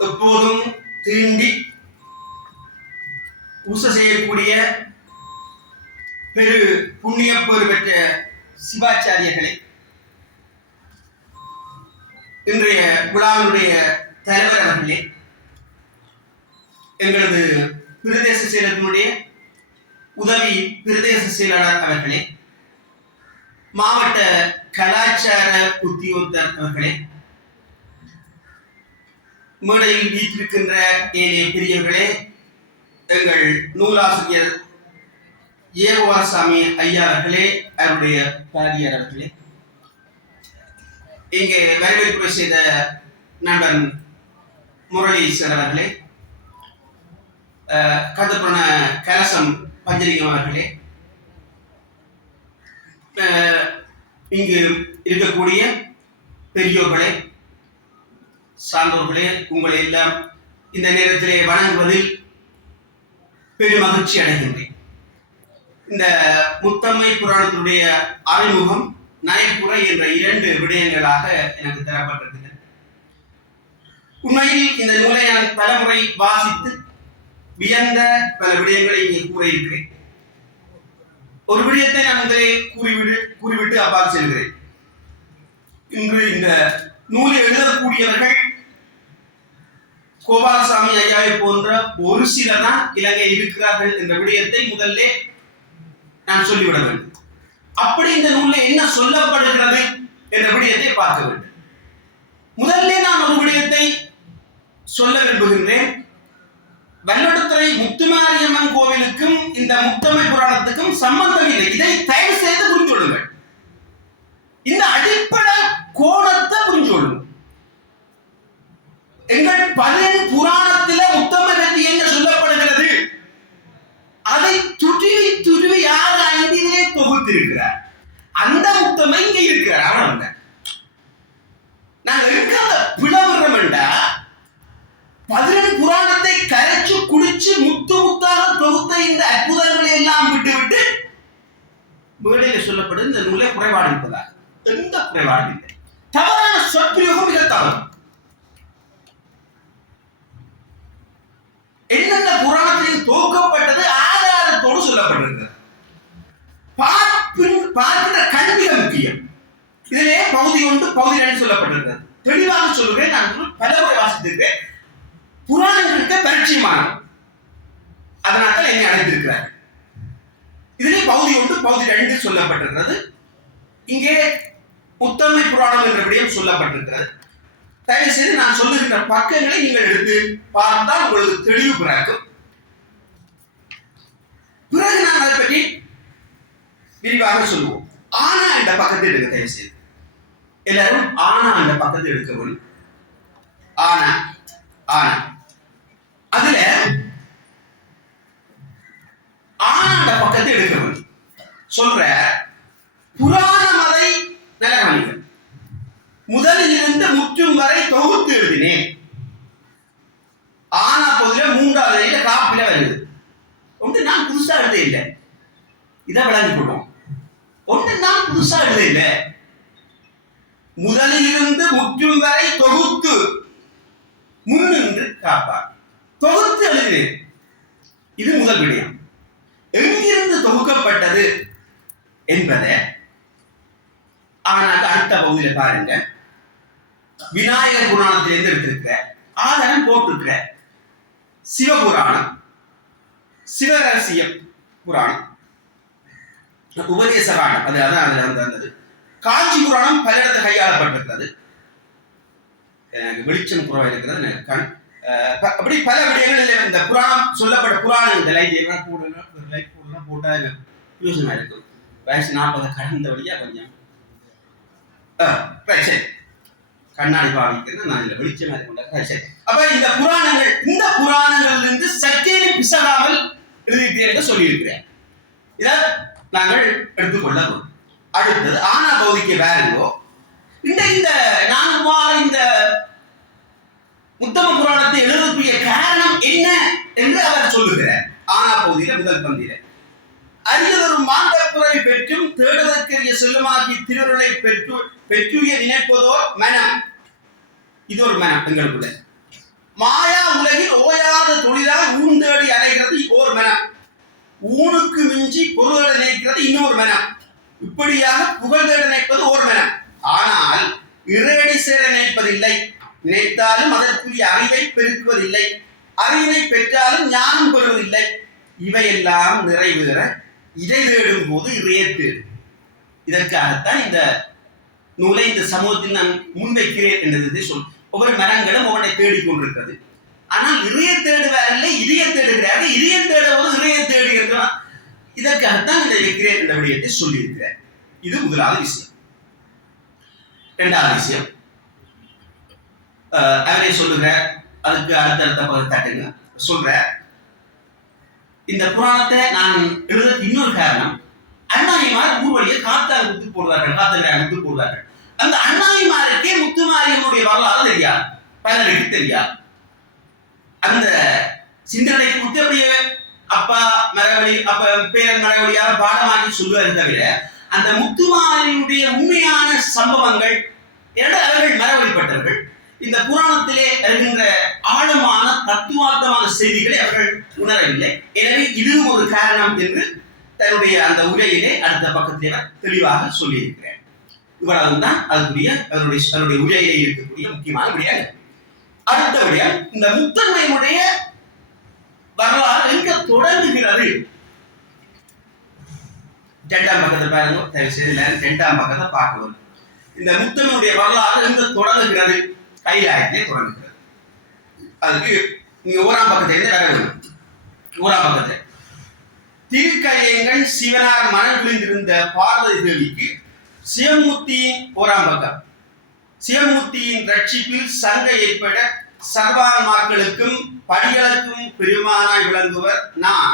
எப்போதும் தீண்டி ஊச செய்யக்கூடிய பெரு புண்ணியப்பேறு பெற்ற சிவாச்சாரியர்களே, இன்றைய விழாவினுடைய தலைவர் அவர்களே, எங்களது பிரதேச செயலகத்தினுடைய உதவி பிரதேச செயலாளர் அவர்களே, மாவட்ட கலாச்சார உத்தியோகத்தர் அவர்களே, மேடையில் வீற்றிருக்கின்ற ஏனைய பெரியவர்களே, எங்கள் நூலாசிரியர் ஏகோவாசாமி ஐயா அவர்களே, அவருடைய பாரியார் அவர்களே, இங்கே வரவேற்பு செய்த நண்பன் முரளீஸ்வர் அவர்களே, கதப்புன கலசம் பஞ்சலிங்கம் அவர்களே, இங்கு இருக்கக்கூடிய பெரியோர்களே, சான்றோர்களே, உங்களை எல்லாம் இந்த நேரத்திலே வணங்குவதில் பெரும் மகிழ்ச்சி அடைகின்றேன். இந்த முத்தம்மை புராணத்தினுடைய அறிமுகம், நயப்புரை என்ற 2 விடயங்களாக எனக்கு தரப்பட்டிருக்கிறது. உண்மையில் இந்த நூலை நான் பலமுறை வாசித்து வியந்த பல விடயங்களை இங்கே கூறியிருக்கிறேன். ஒரு விடயத்தை நான் முதலே கூறிவிட்டு அப்பால் செல்கிறேன். இன்று இந்த நூலை எழுதக்கூடியவர்கள் கோபாலசாமி ஐயாவை போன்ற ஒரு சிலர் தான் இலங்கையில் இருக்கிறார்கள் என்ற விடயத்தை முதல்ல நான் சொல்லிவிட வேண்டும். அப்படி இந்த நூலில் என்ன சொல்லப்படுகிறது என்ற விடயத்தை பார்க்க வேண்டும். முதல்ல நான் ஒரு விடயத்தை சொல்ல விரும்புகின்றேன். வல்லடுத்துறை முத்துமாரியம்மன் கோவிலுக்கும் இந்த முத்தம்மை புராணத்துக்கும் சம்பந்தம் இல்லை. இதை தயவு செய்து புரிந்து கொள்ளுங்கள். இந்த அடிப்படை கோணத்தை புரிந்து கொள்ளுங்கள். எங்கள் பதின் புராணத்தில முத்தம்மை பற்றி என்ன சொல்லப்படுகிறது, அதை துருவி துருவி யார் ஐந்திலே தொகுத்திருக்கிறார். அந்த முத்தம்மை இங்க இருக்கிறார். அவன் நாங்கள் எங்க பிளவுறோம் என்றா, 11 புராணத்தை கரைச்சு குடிச்சு முத்து முத்தாக தொகுத்த இந்த அற்புதங்களை எல்லாம் விட்டுவிட்டு மேடையில் சொல்லப்படும் இந்த நூலை குறைபாடு இருப்பதாக எந்த குறைபாடும் இல்லை. தவறான சொற்பிரயோகம் மிக தவறு. என்னென்ன புராணத்திலும் தொகுக்கப்பட்டது ஆதாரத்தோடு சொல்லப்பட்டிருக்கிறது. பார்க்கின்ற கல்விக முக்கியம். இதிலே பகுதி 1 பகுதி 2 சொல்லப்பட்டிருக்கிறது. தெளிவாக சொல்லுவேன். நான் பல முறை வாசித்திருக்கிறேன். புராணங்களுக்கு பரிச்சயமான, அதனால என்னை அழைத்திருக்கிறார். இதிலே பகுதி 1 பகுதி 2 சொல்லப்பட்டிருக்கிறது. இங்கே முத்தம்மை புராணம் என்ற விடயம் சொல்லப்பட்டிருக்கிறது. தயவு செய்து நான் சொல்லுகின்ற பக்கங்களை நீங்கள் எடுத்து பார்த்தால் உங்களுக்கு தெளிவு பிறக்கும். பிறகு நான் அதை பற்றி விரிவாக சொல்லுவோம். ஆனா என்ற பக்கத்தை எடுக்க தயவு செய்து எல்லாரும் ஆனா என்ற பக்கத்தை எடுக்க வேண்டும். ஆனா ஆனா அதுல ஆனாண்ட பக்கத்தை எடுக்க வேண்டும். சொல்ற புராணமதை நிலகாணிகள் முதலில் இருந்து முற்றும் வரை தொகுத்து எழுதினேன். ஆனா பொதுல 3வது காப்பில வருது. ஒன்று நான் புதுசா எழுத இல்லை, இதை விளங்கி கொள்வோம். ஒன்று நான் புதுசா எழுத இல்லை, முதலில் இருந்து முற்றும் வரை தொகுத்து முன்னின்று காப்பார் தொகுத்து எழுதினேன். இது முதல் விடயம். எங்கிருந்து தொகுக்கப்பட்டது என்பதை ஆனால் அடுத்த பகுதியில் பாருங்க. விநாயகர் புராணத்திலிருந்து எடுத்திருக்கிற ஆதாரம் போட்டிருக்கிற சிவபுராணம், சிவரகசிய புராணம், உபதேச காண்டம், அதான் அதுல வந்தது. காஞ்சி புராணம் பல இடத்துல கையாளப்பட்டிருக்கிறது. வெளிச்சம் குறைவாக இருக்கிறது கண். அப்படி பல விடயங்களில் இந்த புராணம் சொல்லப்பட்ட புராணங்கள் லைட் போட்டால் யோசனை இருக்கும். வயசு 40 கடந்த வழியா கொஞ்சம் சரி கண்ணாடி பாவிக்கிறது. நான் இதுல வெளிச்சம் கொண்ட சரி. அப்ப இந்த புராணங்களிலிருந்து சற்றேனும் பிசகாமல் எழுதியிருக்கிறேன் என்று சொல்லியிருக்கிறேன். இதை நாங்கள் எடுத்துக்கொள்ளவும். அடுத்தது ஆனா பௌதிக்கு வேறுங்கோ. இந்த நான் இந்த உத்தம புராணத்தை எழுதக்கூடிய காரணம் என்ன என்று அவர் சொல்லுகிறார். ஆனா பகுதியில முதல் பந்தியில அரியதொரு மாந்தப்புறவை பெற்றும் தேடுவதற்கரிய செல்லுமாகி திருவருளை பெற்றுய நினைப்பதோ மனம். இது ஒரு மனம் எங்களுக்குள்ள. ஊனுக்கு மிஞ்சி பொருளோட நினைக்கிறது இன்னொரு மனம். இப்படியாக புகழ்தேட நினைப்பது ஒரு மனம். ஆனால் இறையடி சேர நினைப்பதில்லை. நினைத்தாலும் அதற்குரிய அறிவை பெருக்குவதில்லை. அறிவை பெற்றாலும் ஞானம் பெறுவதில்லை. இவையெல்லாம் நிறைவேற இதை தேடும் போது இறையை தேடும். இதற்காகத்தான் இந்த நூலை இந்த சமூகத்தில் நான் முன்வைக்கிறேன் என்றதை சொல். ஒவ்வொரு மரங்களும் ஒவ்வொன்றை தேடிக்கொண்டிருக்கிறது. ஆனால் இறைய தேடுவாரில்லை, இதய தேடுகிறார்கள். இதய தேடுவது இறைய தேடுகிறார். இதற்காகத்தான் இதை வைக்கிறேன் என்ற விடயத்தை சொல்லியிருக்கிறேன். இது முதலாவது விஷயம். இரண்டாவது விஷயம், அவரே சொல்லுகிற, அதுக்கு அடுத்தடுத்த தட்டுங்க சொல்ற, இந்த புராணத்தை நான் எழுத இன்னொரு காரணம், அண்ணாயிமார் ஊர் வழியை காத்தால் முத்து போடுவார்கள், காத்தல் முத்து போடுவார்கள். அந்த அண்ணாயிமாருக்கே முத்துமாரியனுடைய வரலாறு தெரியாது, பலருக்கு தெரியாது. அந்த சிந்தனை கொடுத்து அப்படியே அப்பா மரவழி அப்ப பேரன் மரவழியாக பாடமாக்கி சொல்லுவாரு தவிர அந்த முத்துமாரியுடைய உண்மையான சம்பவங்கள் என அவர்கள் மரவழிப்பட்டவர்கள். இந்த புராணத்திலே வருகின்ற ஆழமான தத்துவார்த்தமான செய்திகளை அவர்கள் உணரவில்லை. எனவே இதுவும் ஒரு காரணம் என்று தன்னுடைய அந்த உரையிலே அடுத்த பக்கத்திலே தெளிவாக சொல்லியிருக்கிறேன். இவ்வளவுதான் அதுக்குரிய அவருடைய உரையிலே இருக்கக்கூடிய முக்கியமான விடயம். அடுத்த விடயம், இந்த முத்தன்மையுடைய வரலாறு எங்க தொடங்குகிறது? இரண்டாம் பக்கத்தை பாருங்க, தயவு செய்து இரண்டாம் பக்கத்தை பார்க்கணும். இந்த முத்தனுடைய வரலாறு எங்க தொடங்குகிறது? கைலாயத்திலே தொடங்குகிறது. அதுக்கு நீங்க ஓராம் பக்கத்தை வர வேண்டும். ஓராம் பக்கத்தை திருக்கையங்கள் சிவனார் மனம் விழுந்திருந்த பார்வதி தேவிக்கு சிவமூர்த்தியின் ஓராம் பக்கம், சிவமூர்த்தியின் ரட்சிப்பில் சங்க ஏற்பட சர்வான்மாக்களுக்கும் படிகளுக்கும் பெருமானாய் விளங்குவர் நான்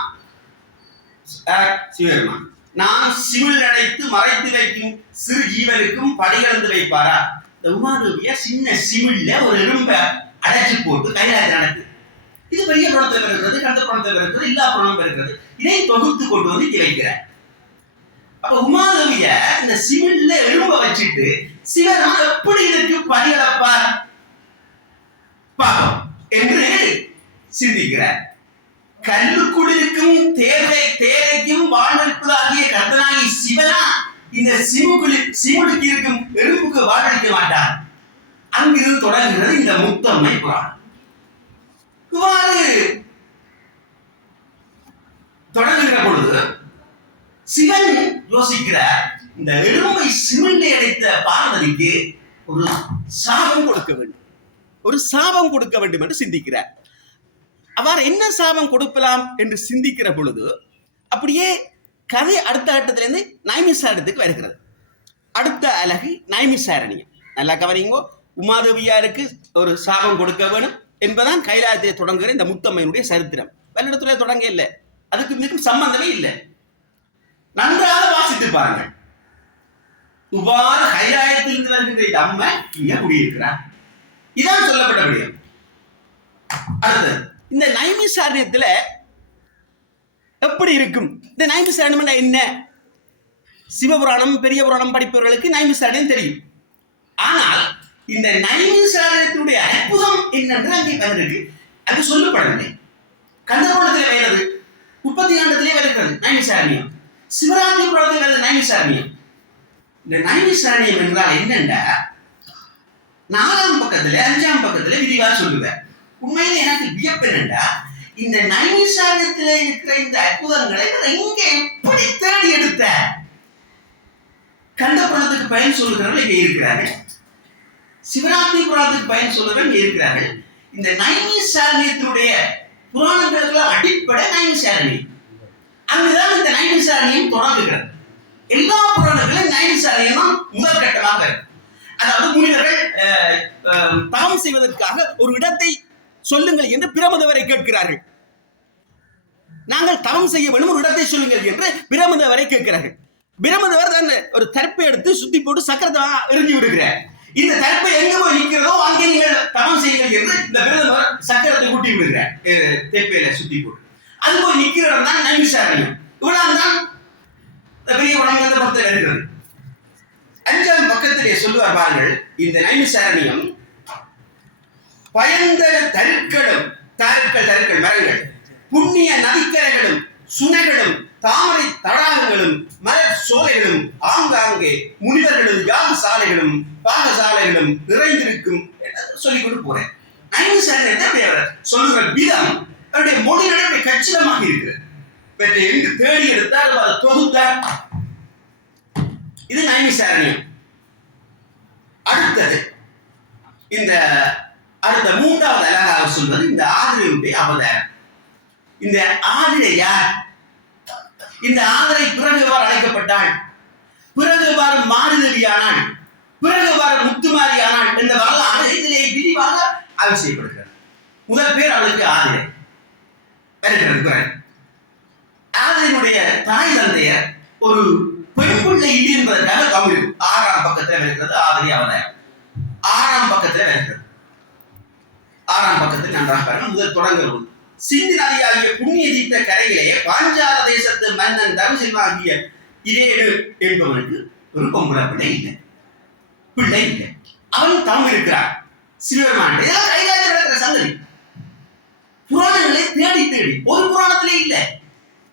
சிவபெருமான். நான் சிவில் அடைத்து மறைத்து வைக்கும் சிறு ஜீவனுக்கும் படிகளந்து வைப்பாரா? இந்த உமாதேவிய சின்ன சிமிழ்ல ஒரு எறும்பை அடைச்சு போட்டு கைலாயத்தில் நடக்குது. இது பெரிய புறத்தில் இருக்கிறது, கந்த புறத்தில் இருக்கிறது, எல்லா புறமும் இருக்கிறது. இதை தொகுத்து கொண்டு வந்து இங்கே வைக்கிறார். அப்ப உமாதேவிய இந்த சிமிழ்ல எறும்பை வச்சுட்டு சிவன் எப்படி இதற்கு படிகளப்பார் பாவம் என்று சிந்திக்கிறார். கல்லுக்குடிருக்கும் தேரைக்கும் வாழ்வளிப்பதாகிய கர்த்தனாகி சிவனா இந்த சிமுளுக்கு இருக்கும் எறும்புக்கு வாழ்வளிக்க மாட்டார். அங்கிருந்து தொடங்குகிறது இந்த முத்தம்மை புராணம். இவ்வாறு தொடங்குகிற பொழுது சிவன் யோசிக்கிறார், இந்த எறும்பை சிமிழை அடைத்த பார்வதிக்கு ஒரு சாபம் கொடுக்க வேண்டும், ஒரு சாபம் கொடுக்க வேண்டும் என்று சிந்திக்கிறார். அவர் என்ன சாபம் கொடுக்கலாம் என்று சிந்திக்கிற பொழுது அப்படியே கதை அடுத்த கட்டத்திலிருந்து நைமிசாரத்துக்கு வருகிறது. அடுத்த அழகு நைமிசாரணியம். நல்லா கவனிங்கோ. உமாதேவியாருக்கு ஒரு சாபம் கொடுக்க வேணும் என்பதான் கைலாயத்தை தொடங்குகிற இந்த முத்தம்மையினுடைய சரித்திரம். வல்லிடத்துல தொடங்க இல்லை, அதுக்கு இதுக்கும் சம்பந்தமே இல்லை. நன்றாக வாசித்து பாருங்கள். இவ்வாறு கைலாயத்திலிருந்து வருகின்ற இந்த அம்மை இங்க குடியிருக்கிறார். இதான் சொல்லப்பட்ட விடயம். அடுத்தது, இந்த நைமிசாரண்யத்துல எப்படி இருக்கும்? இந்த நைமிசாரண்யம் என்ன? சிவபுராணம் பெரிய புராணம் படிப்பவர்களுக்கு நைமிசாரண்யம் தெரியும். ஆனால் இந்த நைமிசாரண்யத்தினுடைய அற்புதம் என்னென்று அங்கே பதிலிருக்கு. அது சொல்லப்படவில்லை. கந்தபுராணத்திலே வருகிறது, 30 ஆண்டத்திலே வருகிறது நைமிசாரண்யம். சிவராத்திரி புராணத்தில் வருது நைமிசாரண்யம். இந்த நைமிசாரண்யம் என்றால் என்னென்றா 4ஆம் பக்கத்துல 5ஆம் பக்கத்துல விரிவாக சொல்லுவேன். உண்மையில எனக்கு வியப்பு என்னண்டா, இந்த நைமிசாரண்யத்தில் இருக்கிற இந்த அற்புதங்களை எங்க எப்படி தேடி எடுத்த? கந்த புராணத்துக்கு பயன் சொல்லுகிறவர்கள் இங்க இருக்கிறார்கள், சிவராத்திரி புராணத்துக்கு பயன் சொல்லுகிறவர்கள் இங்க இருக்கிறார்கள். இந்த நைமிசாரண்யத்தினுடைய புராணங்களுக்கு அடிப்படை நைமிசாரண்யம். அங்குதான் இந்த நைமிசாரண்யம் தொடங்குகிறது. எல்லா புராணங்களும் நைமிசாரண்யம் முதல் கட்டமாக இருக்கு. அதாவது முனிவர்கள் தவம் செய்வதற்காக ஒரு இடத்தை சொல்லுங்கள் என்று பிரமதேவரை கேட்கிறார்கள். நாங்கள் தவம் செய்ய வேண்டும், ஒரு இடத்தை சொல்லுங்கள் என்று பிரமதேவரை கேட்கிறார்கள். பிரமதேவர் தான் ஒரு தர்ப்பை எடுத்து சுத்தி போட்டு சக்கரத்தை எரிஞ்சு விடுகிறார். இந்த தர்ப்பை எங்க போய் நிற்கிறதோ அங்கே நீங்கள் தவம் செய்யுங்கள் என்று இந்த பிரமதேவர் சக்கரத்தை கூட்டி விடுகிறார், தெப்பையில சுத்தி போட்டு. அது போய் நிற்கிற இடம் தான் நைமிசாரண்யம். இவ்வளவு தான் பெரிய உடம்பு இருக்கிறது. 5ஆம் பக்கத்திலே சொல்லுவார் பாருங்கள், இந்த நைமிசாரண்யம் பயந்த தருக்கள் மரங்கள், புண்ணிய நதிக்கரைகளும் சுனைகளும் யாகசாலைகளும் பாகசாலைகளும் நிறைந்திருக்கும் சொல்லிக் கொண்டு போறேன். சொல்லுகிற விதம் அவருடைய மொழி நடைமுறை கச்சிதமாக இருக்கிறது. இவற்றை எங்கு தேடி எடுத்தார், அதை தொகுத்தார். இது நைமிசாரண்யம். அடுத்தது இந்த அடுத்த மூன்றாவது அழகாக சொல்வது இந்த ஆதிரையுடைய அவதாரம். இந்த ஆதிரை யார்? இந்த ஆதிரை பிறகு எவ்வாறு அழைக்கப்பட்டாள், பிறகு எவ்வாறு மாறுதவியானாள், பிறகு எவ்வாறு முத்துமாரியானாள் என்ற வரலாறு இதிலே விரிவாக ஆய்வு செய்யப்படுகிறது. முதல் பேர் அவளுக்கு ஆதிரை வருகிறது. ஆதிரையினுடைய தாய் தந்தையர் ஒரு பெண் பிள்ளை இல்லை என்பதற்காக தமிழ் 6ஆம் பக்கத்தில் வருகிறது. ஆதிரை அவதாரம் 6ஆம் பக்கத்தில் வருகிறது. 6ஆம் பக்கத்தில் நன்றாக பாருங்கள். முதல் தொடங்குவது சிந்து நதியாகிய புண்ணிய தீர்த்த கரையிலே பாஞ்சால தேசத்து மன்னன் தருசில்வாகிய இதேடு என்பவனுக்கு ஒரு பொம்பளை பிள்ளை இல்லை. அவன் தவம் இருக்கிறான். சிவபெருமான் கைகாலத்தில் நடக்கிற சங்கதி புராணங்களை தேடி தேடி ஒரு புராணத்திலே இல்லை,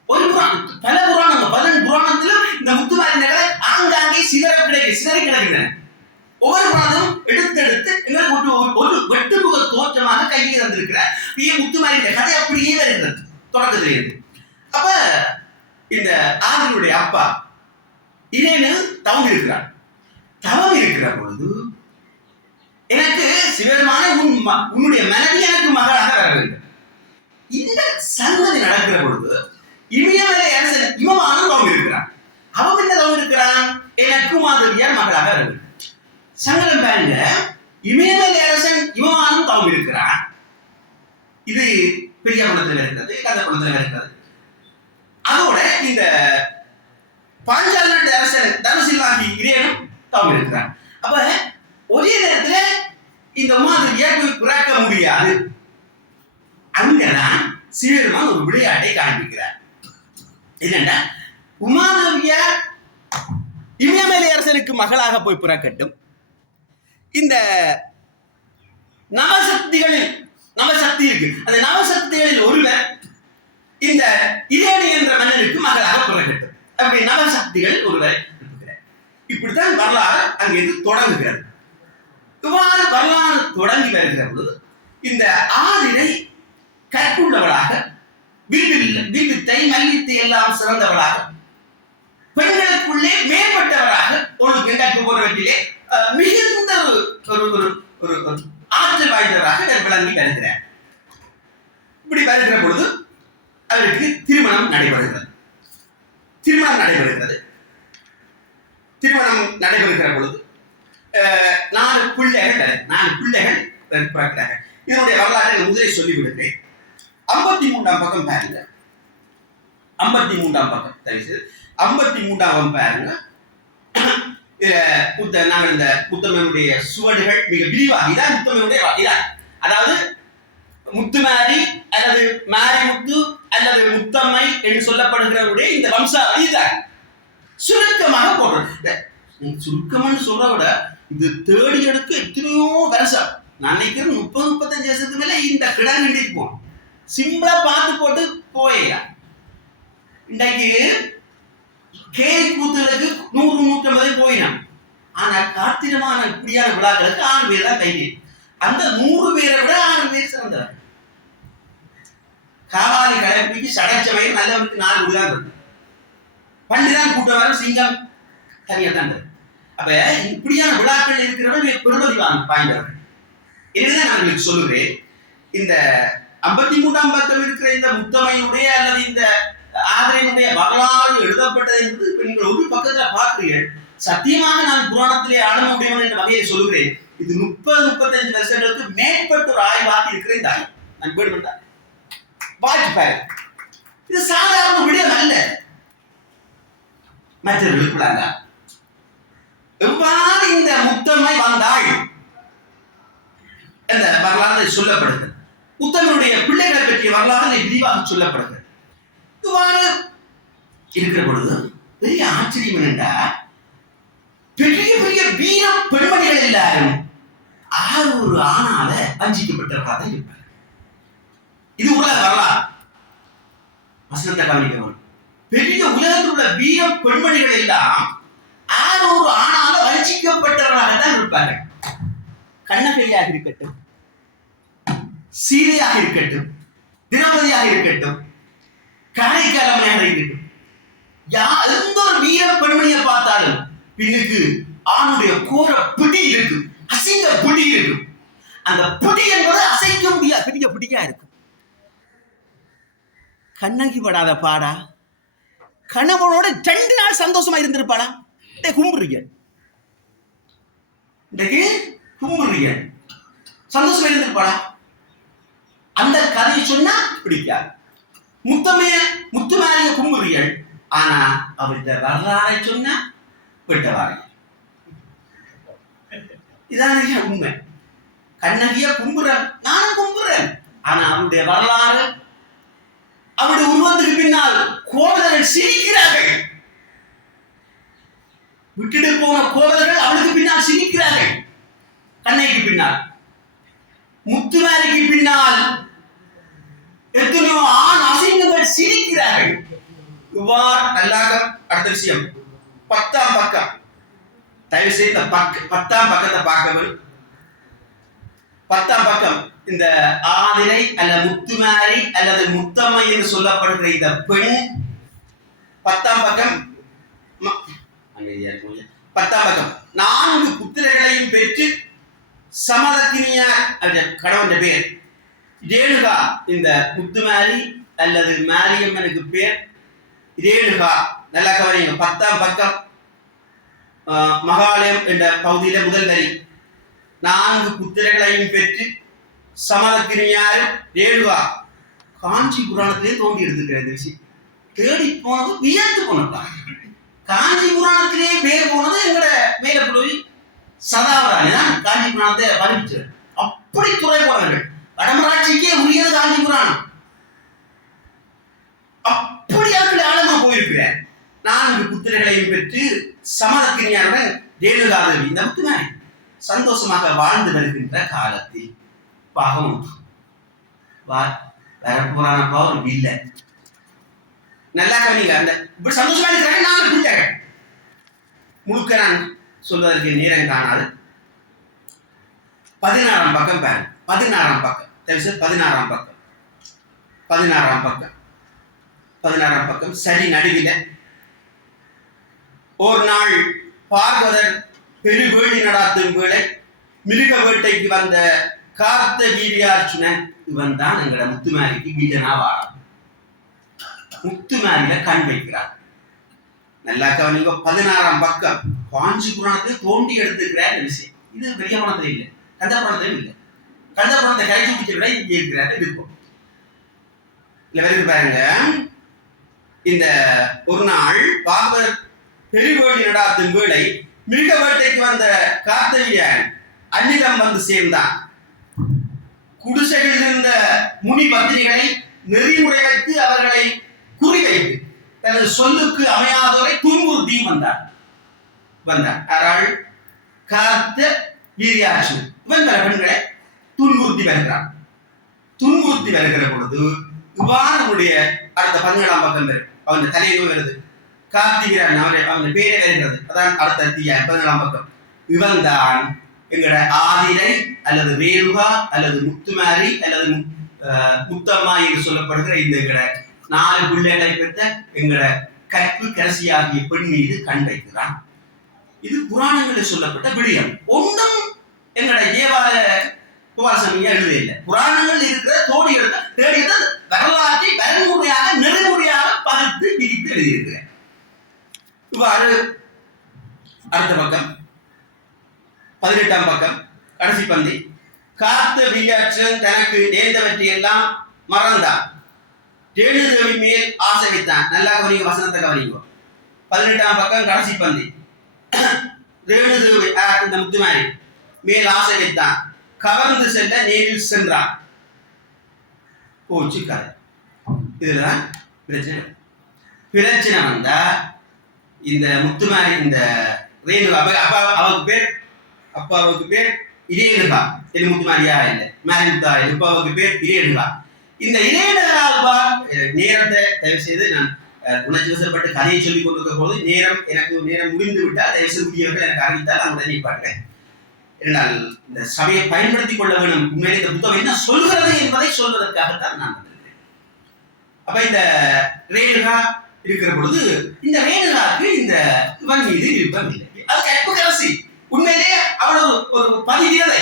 ஒரு புராணம் பல புராணங்கள் 11 புராணத்திலும் இந்த முத்துமாரி நகரை ஆங்காங்கே சிதறி கிடக்கின்றன. ஒவ்வொரு புராணமும் எடுத்தெடுத்து எங்களுக்கு ஒரு வெட்டுமுக தோற்றமாக கையில் தந்திருக்கிறார். முத்துமாரி கதை அப்படியே வருகிறது தொடக்கத்திலிருந்து. அப்ப இந்த ஆதினுடைய அப்பா இதேன்னு தவம் இருக்கிறார். தவம் இருக்கிற பொழுது எனக்கு சிவபெருமான உன்னுடைய மனைவி எனக்கு மகளாக வர வேண்டும். இந்த சங்கதி நடக்கிற பொழுது இமயமலை அரசன் இமவானும் தவம் இருக்கிறான். அவன் என்ன தவம் இருக்கிறான்? எனக்கு மாதவியார் மகளாக வர வேண்டும். சங்கடம் பாருங்க, இமயமலை அரசன் இமவானும் தவம் இருக்கிறான். இது பெரிய பணத்தில் இருக்கிறது, கந்த பணத்தில் இருக்கிறது. அதோட இந்த பாஞ்சால நாட்டு அரசன் தனுசில்வாகி இதேனும் தவம் இருக்கிறான். அப்ப ஒரே நேரத்தில் இந்த உமாதேவியை போய் பிறக்க முடியாது. அங்கதான் சிவபெருமான் ஒரு விளையாட்டை காண்பிக்கிறார். என்னன்னா, உமாதேவியா இமயமலை அரசனுக்கு மகளாக போய் பிறக்கட்டும். இந்த நவசக்தி இருக்கு, அந்த நவசக்திகளில் ஒருவர் இந்த இதேனி என்ற மன்னனுக்கு மகளாக பிறக்கட்டும். அப்படி நவசக்திகளில் ஒருவரை இருக்கிறார். இப்படித்தான் வரலாறு அங்கிருந்து தொடங்குகிறது. இவ்வாறு வரலாறு தொடங்கி வருகிற பொழுது இந்த ஆதிரை கற்புள்ளவளாக, வில்வித்தை மல்வித்தை எல்லாம் சிறந்தவளாக, பெண்களுக்குள்ளே மேம்பட்டவராக, ஒழுங்கு கற்பு போன்றவற்றிலே மிகுந்த ஒரு ஆற்றல் வாய்ந்தவராக விளங்கி வருகிறார். இப்படி வருகிற பொழுது அவருக்கு திருமணம் நடைபெறுகிறது. திருமணம் நடைபெறுகிற பொழுது 4 பிள்ளைகள் பிறக்கிறார்கள். இதனுடைய வரலாற்றை முதலில் சொல்லிவிடுகிறேன். 53ஆம் பக்கம் பாருங்க. 53ஆம் பக்கம் தயவுசெய்து 53ஆம் பாருங்க. நாங்கள் இந்த முத்தம்மனுடைய சுவடுகள் மிக விரிவாக இதான் முத்தம்மனுடைய இதான், அதாவது முத்துமாரி அல்லது மாரிமுத்து அல்லது முத்தம்மை என்று சொல்லப்படுகிறவருடைய இந்த வம்சாவளி இதான் சுருக்கமாக போடுறது. சுருக்கம்னு சொல்ற விட இது தேடி எடுக்க எத்தனையோ வருஷம், நான் நினைக்கிறேன் 30-35 வருஷத்துக்கு மேல இந்த கிடங்கு போகும். சிம்பிளா பார்த்து போட்டு போயா. இன்றைக்கு கேலி கூத்துகளுக்கு 100-150 போயினான். ஆனா காத்திரமான இப்படியான விழாக்களுக்கு 6 பேர் தான் கைது. அந்த 100 பேரை விட 6 பேர் சிறந்தவர். காவாலி கடைப்பிடிக்கு சடைச்சவையில் நல்லவருக்கு 4 விழா இருக்கு. பண்டிதான் கூட்டவர் சிங்கம் தனியா தான் இருக்கு. அப்ப இப்படியான விழாக்கள் இருக்கிறவர்கள் பெருமதி வாய்ந்தவர்கள். எனவேதான் நான் உங்களுக்கு சொல்லுகிறேன், இந்த 53ஆம் பக்கம் இருக்கிற இந்த முத்தமையினுடைய அல்லது இந்த ஆதிரையினுடைய வரலாறு எழுதப்பட்டது என்பது நீங்கள் ஒரு பக்கத்துல பார்க்கிறீர்கள். சத்தியமாக நான் புராணத்திலே ஆள முடியும் என்ற வகையை சொல்லுகிறேன். இது 30-35 வருஷங்களுக்கு மேற்பட்ட ஒரு ஆய்வாக இருக்கிற இந்த ஆய்வு நான் வேண்டுமென்றால் வாய்ப்பாரு. இது சாதாரண விடயம் அல்ல. மற்றவர்களுக்குள்ளாங்க எவ்வாறு இந்த முத்தம்மை வந்தாள் என்ற வரலாறு சொல்லப்படுகிறது. முத்தம்மனுடைய பிள்ளைகளை பற்றிய வரலாறு விரிவாக சொல்லப்படுகிறது. இவ்வாறு இருக்கிற பொழுது பெரிய ஆச்சரியம் என்னென்றா, பெரிய பெரிய வீர பெண்மணிகள் எல்லாரும் 6 ஆணால வஞ்சிக்கப்பட்டவர்களாக இருப்பார். இது உலக வரலாறு. வசனத்தை கவனிக்கணும். பெரிய உலகத்தில் உள்ள வீர பெண்மணிகள் எல்லாம் யாரோ ஒரு ஆணால வஞ்சிக்கப்பட்டவர்களாக தான் இருப்பார்கள். கண்ணகியாக இருக்கட்டும், சீதையாக இருக்கட்டும், திரௌபதியாக இருக்கட்டும், காரைக்காலமையாக இருக்கட்டும், எந்த ஒரு வீர பெண்மணியை பார்த்தாலும் பின்னுக்கு ஆணுடைய கோர பிடி இருக்கும், அசிங்க பிடி இருக்கும். அந்த பிடி என்பது அசைக்க முடியாது, பெரிய பிடியா இருக்கும். கண்ணகி படாத பாடா, கணவனோட 2 நாள் சந்தோஷமா இருந்திருப்பாளா? கும்பிடுறீங்க, கும்பிடுறீங்க, சந்தோஷமா இருந்திருப்பாளா? அந்த கதையை சொன்னா பிடிக்காது. முத்துமாரிய கும்புறியல், ஆனா அவருடைய வரலாறை சொன்னா விட்டவாரி. இதான் உண்மை. கண்ணகிய கும்புறேன், நானும் கும்புறேன், ஆனா அவருடைய வரலாறு, அவருடைய உருவத்துக்கு பின்னால் கோவலர்கள் சிரிக்கிறார்கள். விட்டுட்டு போன கோவலர்கள் அவளுக்கு பின்னால் சிரிக்கிறார்கள். கண்ணகிக்கு பின்னால், முத்துமாரிக்கு பின்னால் எத்தனையோ ஆண் அசிங்கங்கள் சிரிக்கிறார்கள். இவ்வாறு நல்லாக அடுத்த விஷயம் 10ஆம் பக்கம், தயவு செய்து 10ஆம் பக்கத்தை பார்க்கணும். 10ஆம் பக்கம் இந்த ஆதிரை அல்லது முத்துமாரி அல்லது முத்தம்மை என்று சொல்லப்படுகிற இந்த பெண் 10ஆம் பக்கம் 10ஆம் பக்கம் 4 புத்திரர்களையும் பெற்று சமதக்கினியார் கடவுள் பேர் ரேணுகா. இந்த முத்துமாரி அல்லது மாரியம்மனுக்கு பேர் ரேணுகா. நல்லா கவனிங்க. 10ஆம் பக்கம் மகாலயம் என்ற பகுதியில முதல் வரி, 4 புத்திரர்களையும் பெற்று சமதக்கினியார் ரேணுகா. காஞ்சி புராணத்திலே தோண்டி எடுத்துக்கிற இந்த விஷயம் தேடி போனது வியந்து போனதான். காஞ்சி புராணத்திலே பேர் போனது எங்கட மேல போய் சதாவராணி தான் காஞ்சி புராணத்தை அறிவிச்சார். அப்படி துறை போனவர்கள். வடமராட்சிக்கே உரியது காஞ்சி புராணம். அப்படி அதுல ஆழமா போயிருக்கிறேன். 4 புத்திரர்களையும் பெற்று சமதக்கினியாருடன் ரேணுகாதேவி இந்த முத்துமாரி சந்தோஷமாக வாழ்ந்து வருகின்ற காலத்தில் பாகம் வரப்புறான பவர் இல்லை. நல்லா கவனிங்க. அந்த இப்படி சந்தோஷமா இருக்கிறாங்க 4 பிள்ளைகள். முழுக்க நான் சொல்வதற்கு நேரம் காணாது. 16ஆம் பக்கம் பாருங்க. 16ஆம் பக்கம் 16ஆம் பக்கம் 16ஆம் பக்கம் 16ஆம் பக்கம் சரி நடுவில ஒரு நாள் பார்வதர் பெருவேடி நடாத்தும் வேளை மிருக வேட்டைக்கு வந்த கார்த்த வீரியார்ச்சுனன் இவன் தான் எங்களோட முத்துமாரிக்கு வீரனா வாழ முத்துமாரியில கண் வைக்கிறார். நல்லா கவனிங்க. 16ஆம் பக்கம் காஞ்சி புராணத்தில் தோண்டி எடுத்துக்கிற விஷயம். இது பெரிய பணத்துல இல்லை, கந்த பணத்திலும் இல்லை. கந்த பணத்தை கைச்சு பிடிச்சிருந்தா இங்க இருக்கிறாரு இருக்கும். இல்ல வருது பாருங்க. இந்த ஒரு நாள் பார்வதர் பெருவேடி நடாத்தும் வேளை மிருக வேட்டைக்கு வந்த கார்த்தவீரியன் அன்னிடம் வந்து சேர்ந்தான். குடிசைகளில் இருந்த முனி பத்திரிகளை நெறிமுறை வைத்து அவர்களை குறிவைத்து தனது சொல்லுக்கு அமையாதவரை துன்புறுத்தி வந்தார். அராள் கார்த்த வீரியாட்சி இவன் பல பெண்களை துன்புறுத்தி வருகிறான். துன்புறுத்தி வருகிற பொழுது இவ்வாறுடைய அடுத்த 17ஆம் பக்கம் அவன் தலையிலும் வருது. கார்த்திகரான் அவன் பேரே வருகிறது. அதான் அடுத்த 17ஆம் பக்கம். இவன் தான் எங்கட ஆதிரை அல்லது ரேணுகா அல்லது முத்துமாரி அல்லது முத்தம்மா என்று சொல்லப்படுகிற இந்த எங்கட 4 பிள்ளைகளை பெற்ற எங்கட கற்பு கரசியாகிய பெண் மீது கண் வைக்கிறான். இது புராணங்களில் சொல்லப்பட்ட விடயம். ஒன்றும் எங்கட ஏவால குமாரசாமியா எழுதியில்லை. புராணங்கள் இருக்கிற தோடி எடுத்த தேடி எடுத்த வரலாற்றை வரமுறையாக நெறிமுறையாக பகுத்து பிரித்து எழுதியிருக்கிறேன். இவ்வாறு அடுத்த பக்கம் 18ஆம் பக்கம் கடைசி பந்தி. கார்த்த வீரியாட்சன் தனக்கு நேர்ந்தவற்றை எல்லாம் மறந்தான். ரேணுதேவி மேல் ஆசை வைத்தான். நல்லா கவனிங்க, வசனத்தை கவனிங்க. 18ஆம் பக்கம் கடைசி பந்தி. ரேணுதேவி இந்த முத்துமாரி மேல் ஆசை வைத்தான். கவர்ந்து செல்ல நேரில் சென்றான். போச்சு கதை. இதுலதான் பிரச்சனை. பிரச்சனை வந்தா இந்த முத்துமாரி இந்த ரேணுகா அப்பாவுக்கு பேர் இரேணுகா. இது முத்துமாரியா இல்லை, மாரி முத்தா இல்லை. அப்பாவுக்கு பேர் இரேணுகா. இந்த இரேணுகா நேரத்தை தயவு செய்து நான் உணர்ச்சி வசப்பட்டு கதையை சொல்லிக் கொண்டிருக்கிற போது நேரம் முடிந்து விட்டால் தயவுசெய்து எனக்கு அறிவித்தால் நான் உடனே பார்க்கிறேன். என்றால் இந்த சபையை பயன்படுத்திக் கொள்ள வேண்டும். உண்மையிலே இந்த புத்தகம் என்ன சொல்கிறது என்பதை சொல்வதற்காகத்தான் நான் வந்திருக்கிறேன். அப்ப இந்த ரேணுகா இருக்கிற பொழுது இந்த ரேணுகாவுக்கு இந்த இவன் மீது விருப்பம் இல்லை. அது கற்புக்கரசி. உண்மையிலேயே அவள் ஒரு பதிவிரதை.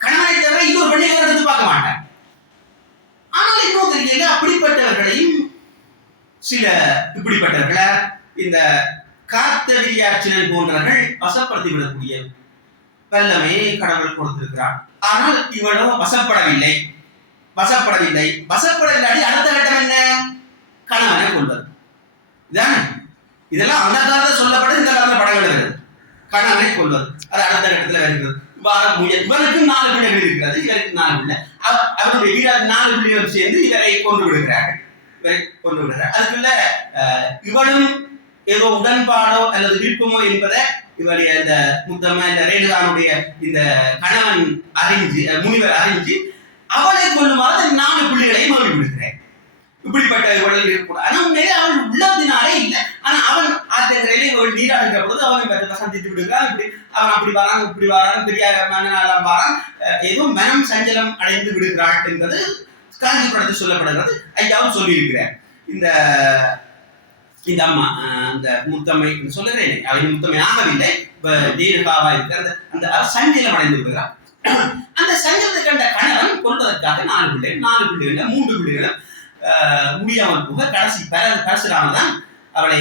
கணவனை தவிர இன்னொரு பெண்ணை எடுத்து பார்க்க மாட்டான். ஆனால் இன்னும் தெரியல அப்படிப்பட்டவர்களையும் சில இப்படிப்பட்டவர்களை இந்த கார்த்தவிரியாட்சியன் போன்றவர்கள் வசப்படுத்தி விடக்கூடிய வல்லமை கடவுள் கொடுத்திருக்கிறார். ஆனால் இவளோ வசப்படவில்லை. வசப்படவில்லை. அடுத்த கட்டம் என்ன? கணவனை கொள்வது. இதெல்லாம் அந்த காலத்தில் சொல்லப்பட இந்த காலத்தில் படம் எழுதுகிறது. கணவனை கொள்வது அது அடுத்த கட்டத்தில் வருகிறது. இவருக்கு 4 பிள்ளைகள் இருக்கிறது. இவருக்கு 4 பிள்ளை. அவருடைய வீரர் 4 பிள்ளைகளும் சேர்ந்து இவரை கொண்டு விடுகிறார்கள். அதுக்குள்ள இவளும் ஏதோ உடன்பாடோ அல்லது விருப்பமோ என்பதை இவருடைய இந்த முத்தம்மா இந்த ரேணுகானுடைய இந்த கணவன் முனிவர் அறிஞ்சு அவளை கொள்ளுமாறு 4 பிள்ளைகளையும் மறுபடி விடுகிறேன். இப்படிப்பட்ட உடல் இருக்கக்கூடாது. ஆனா உண்மையிலே அவள் உள்ளத்தினாலே இல்லை. ஆனா அவன் ஆற்றங்கரையிலே இவள் நீராடுகிற பொழுது அவனை சந்தித்து விடுகிறான். அவன் அப்படி வாரான் இப்படி வாரான் பெரிய மன்னனாலாம் வாரான். ஏதோ மனம் சஞ்சலம் அடைந்து விடுகிறாள் என்பது காஞ்சி படத்தில் சொல்லப்படுகிறது. ஐயாவும் சொல்லியிருக்கிறார். இந்த அம்மா அந்த முத்தம்மை சொல்லுகிறேன். அவன் முத்தம்மை ஆகவில்லை. ரேணுகாவா இருக்கிற அந்த சஞ்சலம் அடைந்து விடுகிறார். அந்த சஞ்சலத்தை கண்ட கணவன் கொள்வதற்காக 4 பிள்ளைகள் 3 பிள்ளைகளும் முடியாமல் போக கடைசி பரசுராம தான் அவளை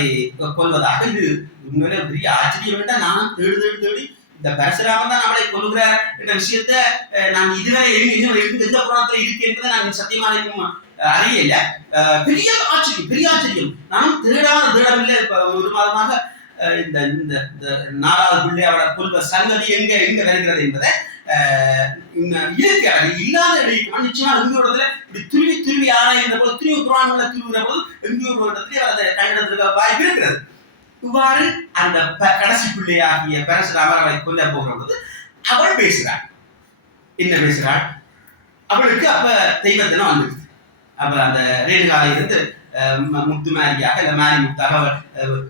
கொல்வதாக. இது உண்மையிலே பெரிய ஆச்சரியம் வேண்டாம். நானும் தேடி இந்த பரசுராமன் தான் அவளை கொல்கிறார் என்ற விஷயத்தை நான் இதுவரை எந்த புறத்தில் இருக்கு என்பதை நான் சத்தியமாக அறியல. பெரிய ஆச்சரியம். நானும் தேடவில்லை. ஒரு மாதமாக இந்த 4வது பிள்ளை அவளை கொல்வ சங்கதி எங்க வருகிறது என்பதை இல்லாத நிச்சயமா எங்கேயோட இப்படி துருவி ஆராய்கின்ற போது துருவி புராணங்களை துருவுகிற போது எங்கேயோ ஒரு இடத்துல அதை கண்டெடுத்துக்க வாய்ப்பு இருக்கிறது. இவ்வாறு அந்த கடைசி பிள்ளையாகிய பரசுராமர் அவளை கொல்ல போகிற போது அவள் பேசுறாள். என்ன பேசுறாள்? அவளுக்கு அப்ப தெய்வத்தினம் வந்துடுது. அப்ப அந்த ரேணுகாலை இருந்து முத்துமாரியாக இல்ல மாரி முத்தாக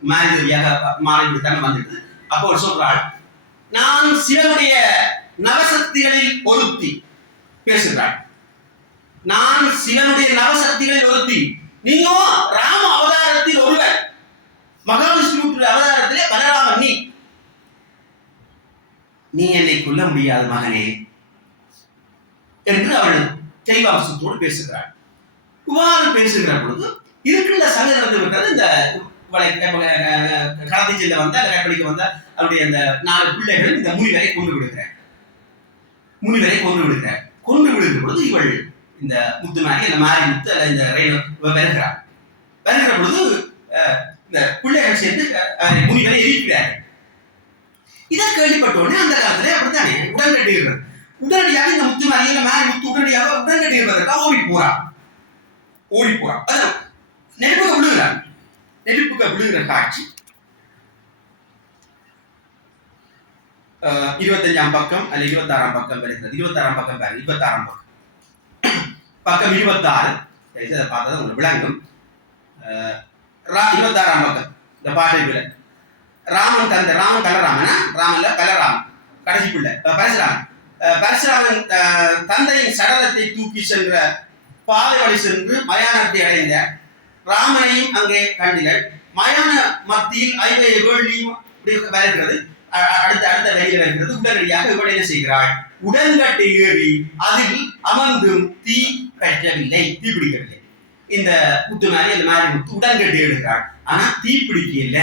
மாரிதேவியாக மாறிவிடுத்தாங்க வந்துடுது. அப்போ அவள் சொல்றாள், நான் சிவனுடைய நவசக்திகளில் ஒருத்தி பேசுகிறாள். நான் சிவனுடைய நவசக்திகளில் ஒருத்தி. நீங்க ராம அவதாரத்தில் ஒருவர். மகாவிஷ்ணு அவதாரத்திலே பலராமன். நீ என்னை கொல்ல முடியாது மகனே என்று அவள் தெய்வாம்சத்தோடு பேசுகிறாள். இவ்வாறு பேசுகிற பொழுது இருக்கின்ற சங்கம் நடந்து விட்டது. இந்த கடத்தி செல்ல வந்த கற்பழிக்க வந்த அவருடைய அந்த 4 பிள்ளைகளும் இந்த முனிவரை கொண்டு விடுகிறார். கொண்டு விடுகிற பொழுது இவள் இந்த முத்துமாரி இந்த மாரி முத்து அல்ல இந்த வருகிறார். வருகிற பொழுது இந்த பிள்ளைகள் சேர்ந்து முனிவரை எரிக்கிறார்கள். இதை கேள்விப்பட்ட உடனே அந்த காலத்திலே அப்படித்தானே உடன்கட்டுகிறது. உடனடியாக இந்த முத்துமாரி இந்த மாரி முத்து உடனடியாக உடன்கட்டுகிறதற்காக ஓடி போறான். அதான் நெருப்புக்கு விழுகிற காட்சி 25ஆம் பக்கம் அல்ல 26ஆம் பக்கம் வருகிறது. 26ஆம் பக்கம் பாருங்க. 26ஆம் பக்கம் 26 அதை பார்த்தா உங்களுக்கு விளங்கும். 26ஆம் பக்கம் இந்த பாட்டு ராமன் கலராமனா ராமன்ல பலராமன் கடைசி பிள்ளை பரசுராமன் தந்தையின் சடலத்தை தூக்கி சென்ற பாதை வழி சென்று மயானத்தை அடைந்த ராமனையும் அங்கே கண்டினர். மயான மத்தியில் ஐவகை வேள்வியும் வருகிறது. அடுத்த வகையில் வருகிறது. உடனடியாக இவள் என்ன செய்கிறாள்? உடன்கட்டை ஏறி அதில் அமர்ந்தும் தீ பிடிக்கவில்லை. இந்த முத்துமாரி அந்த மாதிரி முத்து உடன்கட்டை ஏறுகிறாள். ஆனா தீ பிடிக்கல.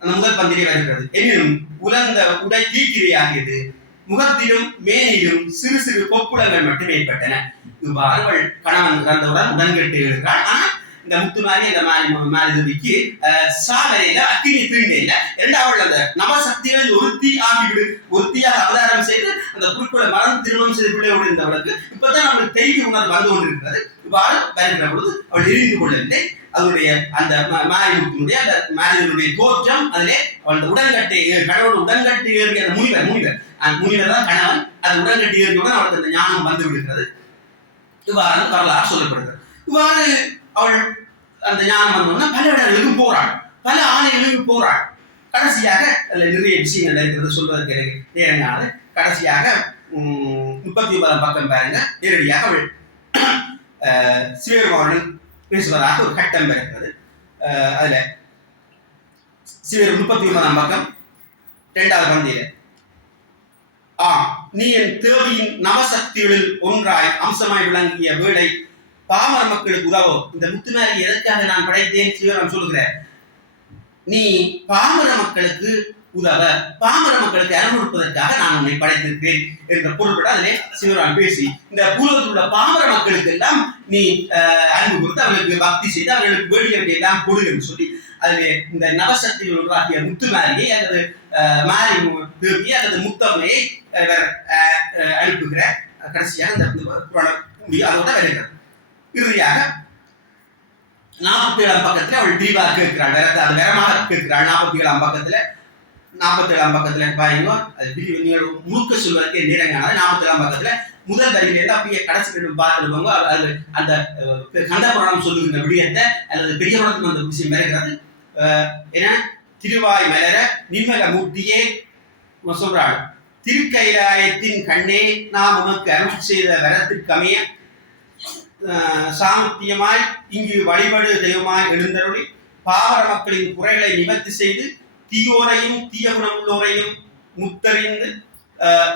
அந்த முதல் பந்திலே வருகிறது. எனினும் உலர்ந்த உடை தீக்கிரையாகியது. முகத்திலும் மேனிலும் சிறு சிறு கொப்புளங்கள் மட்டும் ஏற்பட்டன. இவ்வாறு கணவன் இறந்தவுடன் உடன்கட்டை ஏறுகிறாள். ஆனா இந்த முத்துமாரி அந்த மாரிதேவிக்கு சாதனையில அக்கினி தீண்டையில இரண்டாவது அந்த நவசக்திகளில் ஒருத்தியாக அவதாரம் செய்து அந்த குறிக்கோளை மறந்து திருமணம் செய்து பிள்ளையோடு இருந்தவளுக்கு இப்பதான் அவளுக்கு தெய்வ உணர்வு வந்து கொண்டிருக்கிறது. இவ்வாறு வருகிற பொழுது அவள் எரிந்து கொள்ளவில்லை. அதனுடைய அந்த மாரிமுத்தினுடைய அந்த மாரிதனுடைய தோற்றம் அதிலே அவள் உடன்கட்டை கடவுள் உடன்கட்டை ஏறிய அந்த முனிவர் தான் கணவன். அது உடன்கட்டை ஏறியவுடன் அவளுக்கு அந்த ஞானம் வந்து விடுகிறது. இவ்வாறு வரலாறு சொல்லப்படுகிறது. இவ்வாறு அவள் அந்த ஞானம் வந்தோம்னா பல இடங்களுக்கு போறாள், பல ஆலயங்களுக்கு போறாள். கடைசியாக அதில் நிறைய விஷயங்கள் இருக்கிறது சொல்வதற்கு எனக்கு நேரங்காது. கடைசியாக 39 பக்கம் பாருங்க, நேரடியாக அவள் சிவபெருமானுடன் பேசுவதாக ஒரு கட்டம் இருக்கிறது. அதுல சிவர் 39 பக்கம் 2வது பந்தியில, நீ என் தேவியின் நவசக்திகளில் ஒன்றாய் அம்சமாய் விளங்கிய வேளை பாமர மக்களுக்கு உதவோ. இந்த முத்துமாரி எதற்காக நான் படைத்தேன் சிவராம் சொல்லுகிறேன். நீ பாமர மக்களுக்கு உதவ, பாமர மக்களுக்கு அனுமதிப்பதற்காக நான் உன்னை படைத்திருப்பேன் என்ற பொருள்பட அதிலே சிவராம் பேசி இந்த பூலத்தில் உள்ள பாமர மக்களுக்கு எல்லாம் நீ அன்பு கொடுத்து அவர்களுக்கு பக்தி செய்து அவர்களுக்கு வேண்டியவற்றை எல்லாம் கொடு என்று சொல்லி அதிலே இந்த நவசக்திகள் உருவாக்கிய முத்துமாரியை அல்லது மாரி தேவியை அல்லது முத்தம்மையை அனுப்புகிற கடைசியாக இந்த புராணம் அதோட வருகிறது. இறுதியாக 47 பக்கத்துல அவள் விரிவாக கேட்கிறாள், அது வேறமாக கேட்கிறாள். 47 பக்கத்துல பாருங்க, அது நீங்கள் முழுக்க சொல்வதற்கு நேரங்கானது. 47 பக்கத்துல முதல் வரியிலிருந்து அப்படியே கடைசி ரெண்டு பார்த்துருப்பாங்க. அது அந்த கந்த புராணம் சொல்லுகின்ற விடயத்தை அல்லது பெரிய புராணத்துக்கு அந்த விஷயம் வருகிறது. ஏன்னா திருவாய் மலர நிம்மல மூர்த்தியே சொல்றாள், திருக்கைலாயத்தின் கண்ணே நாம் உனக்கு அருள் செய்த வரத்திற்கமைய சாமர்த்தியமாய் இங்கு வழிபடு தெய்வமாய் எழுந்தருளி பாமர மக்களின் குறைகளை நிவர்த்தி செய்து தீயோரையும் தீய குணமுள்ளோரையும் முத்தறிந்து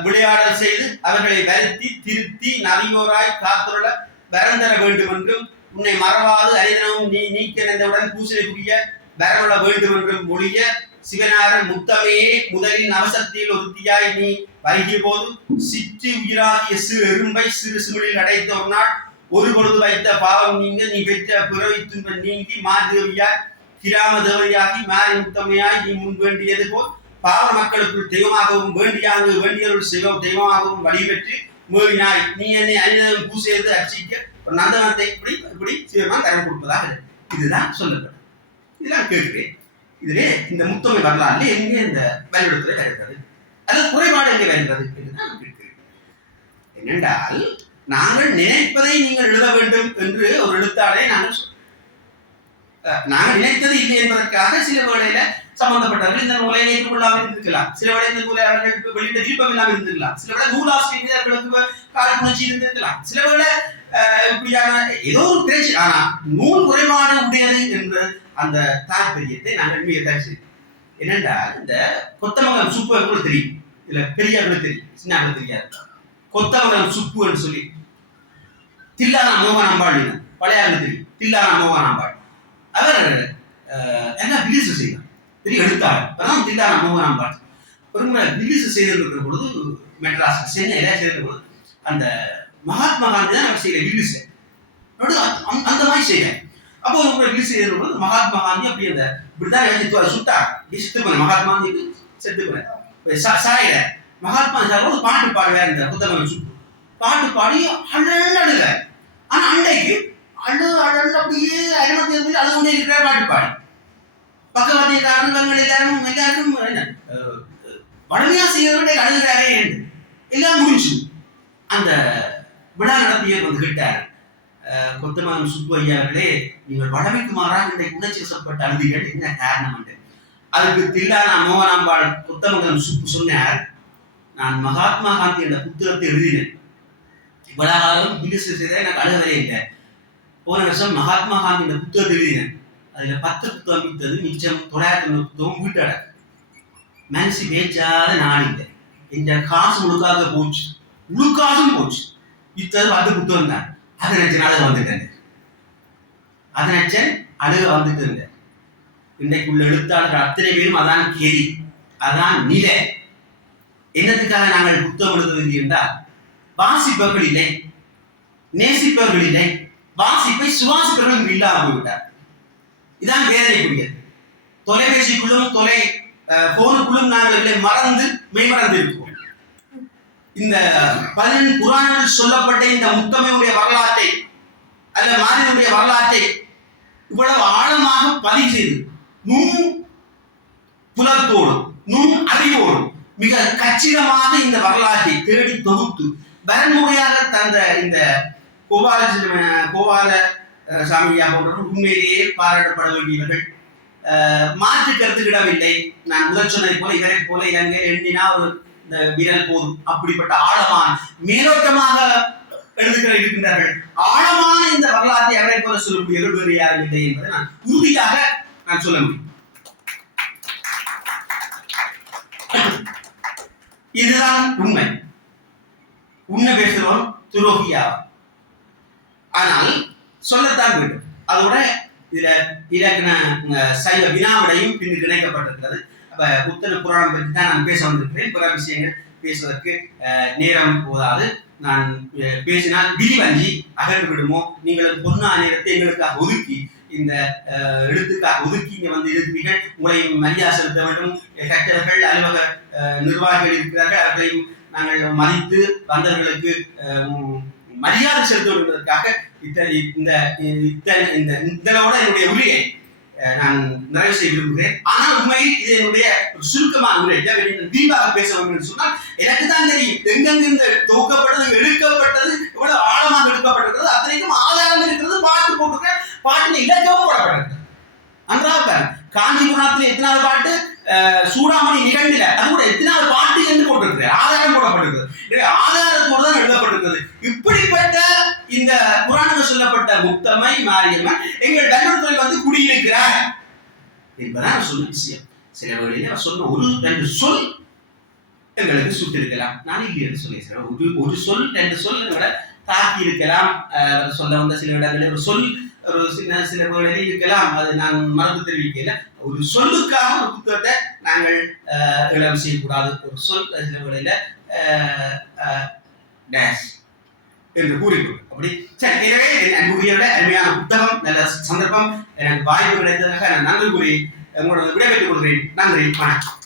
விளையாடல் செய்து அவர்களை வருத்தி திருத்தி நவியோராய் காத்துள்ள வரந்தர வேண்டும் என்றும் உன்னை மறவாது அரிதனமும் நீ நீக்க நின்றவுடன் பூசைக்குரிய வரவுள்ள வேண்டும் என்றும் மொழிய சிவனாரன் முத்தமையே முதலின் நவசக்தியில் ஒருத்தியாய் நீ வைகிய போது சிற்றி உயிராகிய சிறு எறும்பை சிறு சிமிழில் அடைத்த ஒரு நாள் ஒரு பொழுது வைத்த பாவம் நீங்க நீ பெற்ற பிறவி துன்பம் நீங்கி மாதேவியாய் கிராம தேவதையாகி மாறி முத்தமையாய் நீ முன் வேண்டியது போல் பாவ மக்களுக்குள் தெய்வமாகவும் வேண்டியவர்கள் சிவம் தெய்வமாகவும் வழிபெற்று மூவினாய் நீ என்னை அணிந்ததும் பூசையது அர்ச்சிக்க ஒரு நந்தனத்தை இப்படி சிவமா கரம் கொடுப்பதாக. இதுதான் சொல்லப்படும். இதெல்லாம் கேட்கிறேன். இதுவே இந்த முத்தமை வரலாறு எங்கே இந்த வலியுறுத்தலை வருகிறது அல்லது குறைபாடு எங்கே வருகிறது என்று நான் கேட்கிறேன். என்னென்றால் நாங்கள் நினைப்பதை நீங்கள் எழுத வேண்டும் என்று ஒரு எழுத்தாளரை நாங்கள் நினைத்தது இல்லை என்பதற்காக சில வேளையில சம்பந்தப்பட்டவர்கள் இந்த நூலை ஏற்றுக்கொள்ளாமல் இருந்திருக்கலாம், சில வேளை இந்த நூலை அவர்கள் வெளியிட விருப்பம் இல்லாமல் இருந்திருக்கலாம், சில வேளை நூலாசிரியர்களுக்கு காழ்ப்புணர்ச்சி இருந்திருக்கலாம், சில வேளை இப்படியான ஏதோ ஒரு பேச்சு. ஆனா நூல் குறைபாடு உடையது என்ற அந்த தாற்பயத்தை நாங்கள் மிக தயார் செய்வோம். என்னென்றால் இந்த கொத்தமங்கலம் சுப்பு கூட தெரியும், இல்ல பெரியவர்களுக்கு தெரியும், சின்ன தெரியாது. கொத்தமங்கலம் சுப்பு என்று சொல்லி தில்லானா மோகனாம்பாள் பழையாருக்கு தெரியும். தில்லானா மோகனாம்பாள் அவர் என்ன ரிலீஸ் செய்தார், பெரிய எழுத்தாளர். அதான் தில்லானா மோகனாம்பாள் ஒரு முறை ரிலீஸ் செய்திருக்கிற பொழுது மெட்ராஸ் சென்னையில செய்த பொழுது அந்த மகாத்மா காந்தி தான் அவர் செய்யற ரிலீஸ் அந்த மாதிரி செய்யறேன். அப்போ ஒரு முறை ரிலீஸ் செய்த பொழுது மகாத்மா காந்தி அப்படி அந்த இப்படிதான் சுட்டார், செத்து போன மகாத்மா காந்திக்கு செத்து போன சாயில மகாத்மா ஒரு பாட்டு பாடுவார். இந்த புத்தகம் சுட்டு பாட்டு பாடி அழுக. ஆனா அன்றைக்கு அழு அப்படியே அருமத்தி அழு கொண்டே இருக்கிற பாட்டு பாடி பக்கவாத்தியக்காரர்கள் எல்லாரும் வடமையா செய்யறவங்க அழுகிறாரே என்று எல்லாம் முடிஞ்சு அந்த விழா நடத்தியவர் வந்து கேட்டார், கொத்தமங்கலம் சுப்பு ஐயா அவர்களே, நீங்கள் வடமைக்கு மாறாக இன்றைக்கு உணர்ச்சி வசப்பட்ட அழுதிகள் என்ன காரணம் என்று. அதுக்கு தில்லானா மோகனாம்பாள் கொத்தமங்கலம் சுப்பு சொன்னார், நான் மகாத்மா காந்தி என்ற புத்தகத்தை எழுதினேன், இவ்வளவு காலம் ரிலீஸ் செய்த எனக்கு அழுகவே இல்லை. போன வருஷம் மகாத்மா காந்தி இந்த புத்தகத்தை எழுதினேன், அதுல 10 புத்தகம் விட்டது, மிச்சம் 900 புத்தகம் வீட்டட மனசு பேச்சாத நான் இல்லை. இந்த காசு முழுக்காக போச்சு, முழுக்காசும் போச்சு. இத்தது 10 புத்தகம் தான். அதை நினைச்சேன் அழுக வந்துட்டேன், அதை நினைச்சேன் அழுக வந்துட்டு இருந்தேன். இன்றைக்குள்ள எழுத்தாளர்கள் அத்தனை பேரும் அதான் கேள்வி, அதான் நிலை. என்னத்துக்காக நாங்கள் புத்தகம் எழுதுவது என்றால் வாசிப்பவர்கள் இல்லை, நேசிப்பவர்கள் இல்லை, வாசிப்பை சுவாசிப்பவர்கள் இல்லாமல் போய்விட்டார். இதான் வேதனைக்குரியது. தொலைபேசிக்குள்ளும் போனுக்குள்ளும் நாங்கள் மறந்து மெய்மறந்து இருக்கோம். இந்த 12 புராணங்கள் சொல்லப்பட்ட இந்த முத்தமையுடைய வரலாற்றை அல்ல மாறினுடைய வரலாற்றை இவ்வளவு ஆழமாக பதிவு செய்து நுண் புலத்தோடும் நுண் அறிவோடும் மிக கச்சிதமாக இந்த வரலாற்றை தேடி தொகுத்து வரன்முறையாக தந்த இந்த கோபால சாமியா போன்றவர்கள் உண்மையிலேயே பாராட்டப்பட வேண்டியவர்கள். மாற்று கருத்துக்கிடவில்லை. நான் முதல் சொன்னதை போல இவரை போல இலங்கை எண்ணினா ஒரு இந்த விரல் போதும் அப்படிப்பட்ட ஆழமான மேலோட்டமாக இருக்கின்றார்கள். ஆழமான இந்த வரலாற்றை அவரை போல சொல்லக்கூடியவர்கள் வேறு யாரும் இல்லை என்பதை நான் உறுதியாக நான் சொல்ல முடியும். இதுதான் உண்மை. உண்மை பேசுகிறோம் துரோகியா. ஆனால் சொல்லத்தான் வேண்டும். அதோட இதுல இலக்கண சைவ வினாவிடையும் பின்னர் இணைக்கப்பட்டிருக்கிறது. அப்ப புத்தன புராணம் பற்றி தான் நான் பேச வந்திருக்கிறேன். பிற விஷயங்கள் பேசுவதற்கு நேரம் போதாது. நான் பேசினால் விரிவஞ்சி அகன்று விடுமோ, நீங்கள் பொன்னா நேரத்தை எங்களுக்காக ஒதுக்கி இந்த எழுத்துக்காக ஒதுக்கி இங்க வந்து இருக்கிறீர்கள். உங்களை மரியாதை செலுத்த வேண்டும். கற்றவர்கள் அலுவலக நிர்வாகிகள் இருக்கிறார்கள். அவர்களையும் நாங்கள் மதித்து வந்தவர்களுக்கு மரியாதை செலுத்த வேண்டுவதற்காக இதோட என்னுடைய உரையை நான் நிறைவு செய்ய விரும்புகிறேன். ஆனால் உண்மையில் இது என்னுடைய சுருக்கமான உரை. விரிவாக பேச வேண்டும் என்று சொன்னால் எனக்கு தான் தெரியும் எங்கெங்கிருந்து தொகுக்கப்பட்டது, எடுக்கப்பட்டது, எவ்வளவு ஆழமாக எடுக்கப்பட்டிருக்கிறது, அத்தனைக்கும் ஆதாரம் இருக்கிறது. பாட்டு போட்டிருக்க பாட்டில் இலக்கமும் போடப்பட்டிருக்கிறது. அன்றாக காஞ்சிபுரத்தில் எத்தனாவது பாட்டு, சூடாமணி நிகழ்நில அது கூட எத்தனாவது பாட்டு என்று போட்டிருக்கிறது, ஆதாரம் போடப்பட்டிருக்கிறது. ஆதாரத்தோடு தான் எழுதப்பட்டிருக்கிறது. இப்படிப்பட்ட இந்த புராணங்கள் சொல்லப்பட்ட முத்தம்மை மாரியம்மன் எங்கள் தர்மத்தில் வந்து குடியிருக்கிறார் என்பதான் சொன்ன விஷயம். சில வேளையில சொன்ன ஒரு ரெண்டு சொல் எங்களுக்கு சுட்டிருக்கலாம். நான் இல்லைன்னு சொல்லி ஒரு சொல் ரெண்டு சொல் எங்களை தாக்கி இருக்கலாம். சொல்ல வந்த சில இடங்களில் ஒரு சொல் ஒரு சில வேளையில் இருக்கலாம். அது நான் மறந்து தெரிவிக்கல. ஒரு சொல்லுக்காக ஒரு புத்தகத்தை நாங்கள் இடம் செய்யக்கூடாது. ஒரு சொல் சில வேளையில டேஷ் என்று கூறிக்கொள்ளும். அப்படி சரி. எனவே அன்புடையோட அருமையான புத்தகம், நல்ல சந்தர்ப்பம், எனக்கு வாய்ப்பு கிடைத்ததாக நான் நன்றி கூறி உங்களோட விடைபெற்றுக் கொள்கிறேன். நன்றி, வணக்கம்.